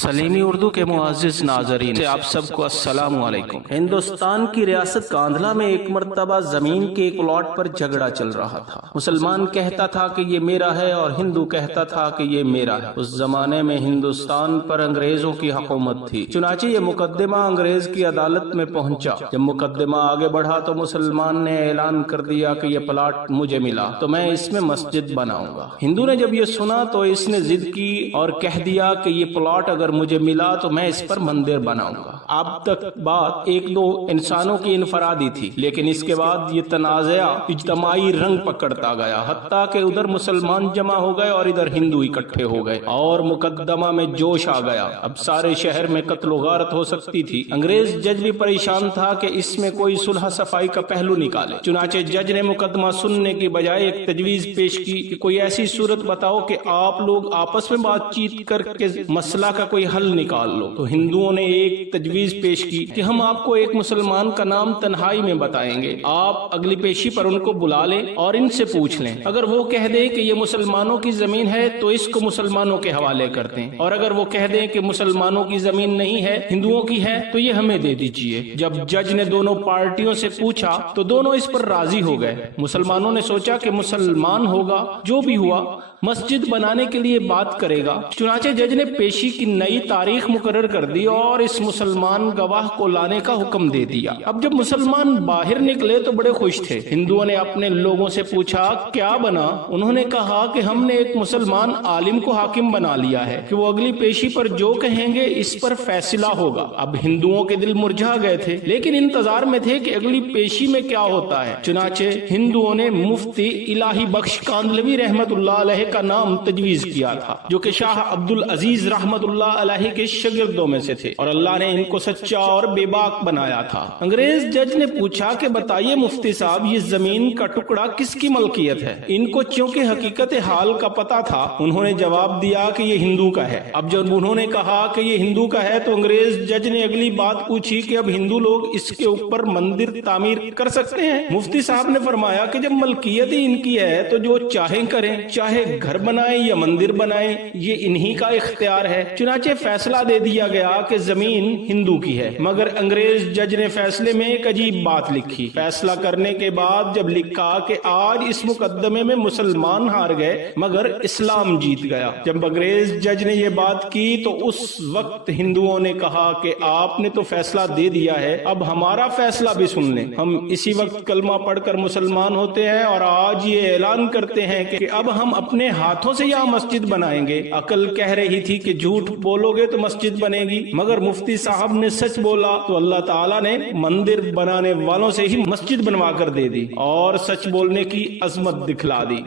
سلیمی اردو کے معزز ناظرین سے آپ سب کو السلام علیکم۔ ہندوستان کی ریاست کاندھلا میں ایک مرتبہ زمین کے ایک پلاٹ پر جھگڑا چل رہا تھا۔ مسلمان کہتا تھا کہ یہ میرا ہے اور ہندو کہتا تھا کہ یہ میرا ہے۔ اس زمانے میں ہندوستان پر انگریزوں کی حکومت تھی، چنانچہ یہ مقدمہ انگریز کی عدالت میں پہنچا۔ جب مقدمہ آگے بڑھا تو مسلمان نے اعلان کر دیا کہ یہ پلاٹ مجھے ملا تو میں اس میں مسجد بناؤں گا۔ ہندو نے جب یہ سنا تو اس نے ضد کی اور کہہ دیا کہ یہ پلاٹ اگر مجھے ملا تو میں اس پر مندر بناؤں گا۔ اب تک بات ایک دو انسانوں کی انفرادی تھی، لیکن اس کے بعد یہ تنازع اجتماعی رنگ پکڑتا گیا، حتیٰ کہ ادھر مسلمان جمع ہو گئے اور ادھر ہندو اکٹھے ہو گئے اور مقدمہ میں جوش آ گیا۔ اب سارے شہر میں قتل و غارت ہو سکتی تھی۔ انگریز جج بھی پریشان تھا کہ اس میں کوئی صلح صفائی کا پہلو نکالے، چنانچہ جج نے مقدمہ سننے کی بجائے ایک تجویز پیش کی کہ کوئی ایسی صورت بتاؤ کہ آپ لوگ آپس میں بات چیت کر کے مسئلہ کا کوئی حل نکال لو۔ تو ہندوؤں نے ایک تجویز پیش کی کہ ہم آپ کو ایک مسلمان کا نام تنہائی میں بتائیں گے، آپ اگلی پیشی پر ان کو بلا لیں اور ان سے پوچھ لیں۔ اگر وہ کہہ دیں کہ یہ مسلمانوں کی زمین ہے تو اس کو مسلمانوں کے حوالے کر دیں، اور اگر وہ کہہ دیں کہ مسلمانوں کی زمین نہیں ہے، ہندوؤں کی ہے، تو یہ ہمیں دے دیجیے۔ جب جج نے دونوں پارٹیوں سے پوچھا تو دونوں اس پر راضی ہو گئے۔ مسلمانوں نے سوچا کہ مسلمان ہوگا، جو بھی ہوا مسجد بنانے کے لیے بات کرے گا، چنانچہ جج نے پیشی کی نئی تاریخ مقرر کر دی اور اس مسلمان گواہ کو لانے کا حکم دے دیا۔ اب جب مسلمان باہر نکلے تو بڑے خوش تھے۔ ہندوؤں نے اپنے لوگوں سے پوچھا کیا بنا؟ انہوں نے کہا کہ ہم نے ایک مسلمان عالم کو حاکم بنا لیا ہے کہ وہ اگلی پیشی پر جو کہیں گے اس پر فیصلہ ہوگا۔ اب ہندوؤں کے دل مرجھا گئے تھے، لیکن انتظار میں تھے کہ اگلی پیشی میں کیا ہوتا ہے۔ چنانچہ ہندوؤں نے مفتی الہی بخش کاندھلوی رحمت اللہ علیہ کا نام تجویز کیا تھا، جو کہ شاہ عبد العزیز رحمت اللہ علیہ کے شاگردوں میں سے تھے، اور اللہ نے ان کو سچا اور بے باک بنایا تھا۔ انگریز جج نے پوچھا کہ بتائیے مفتی صاحب، یہ زمین کا ٹکڑا کس کی ملکیت ہے؟ ان کو چونکہ حقیقت حال کا پتا تھا، انہوں نے جواب دیا کہ یہ ہندو کا ہے۔ اب جب انہوں نے کہا کہ یہ ہندو کا ہے تو انگریز جج نے اگلی بات پوچھی کہ اب ہندو لوگ اس کے اوپر مندر تعمیر کر سکتے ہیں؟ مفتی صاحب نے فرمایا کہ جب ملکیت ہی ان کی ہے تو جو چاہیں کریں، چاہے گھر بنائیں یا مندر بنائیں، یہ انہی کا اختیار ہے۔ چنانچہ فیصلہ دے دیا گیا کہ زمین ہندو کی ہے، مگر انگریز جج نے فیصلے میں ایک عجیب بات لکھی۔ فیصلہ کرنے کے بعد جب لکھا کہ آج اس مقدمے میں مسلمان ہار گئے مگر اسلام جیت گیا۔ جب انگریز جج نے یہ بات کی تو اس وقت ہندوؤں نے کہا کہ آپ نے تو فیصلہ دے دیا ہے، اب ہمارا فیصلہ بھی سن لیں۔ ہم اسی وقت کلمہ پڑھ کر مسلمان ہوتے ہیں اور آج یہ اعلان کرتے ہیں کہ اب ہم اپنے ہاتھوں سے یہاں مسجد بنائیں گے۔ عقل کہہ رہی تھی کہ جھوٹ بولو گے تو مسجد بنے گی، مگر مفتی صاحب نے سچ بولا تو اللہ تعالیٰ نے مندر بنانے والوں سے ہی مسجد بنوا کر دے دی اور سچ بولنے کی عظمت دکھلا دی۔